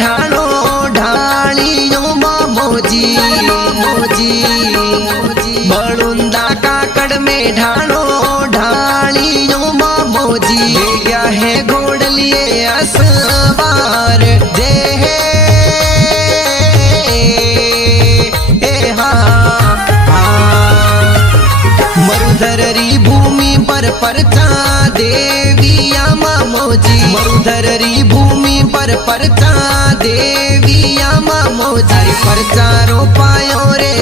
ढाणो ढालियो मोजी मोजी बड़ुंदा काकड़ में ढाणो ढालियो मोजी गया है घोड़ लिए असवार जे है मरुधररी भूमि पर परचा देविया मोजी मरुधररी भूमि पर परचा देविया मोजी परचा रोपाया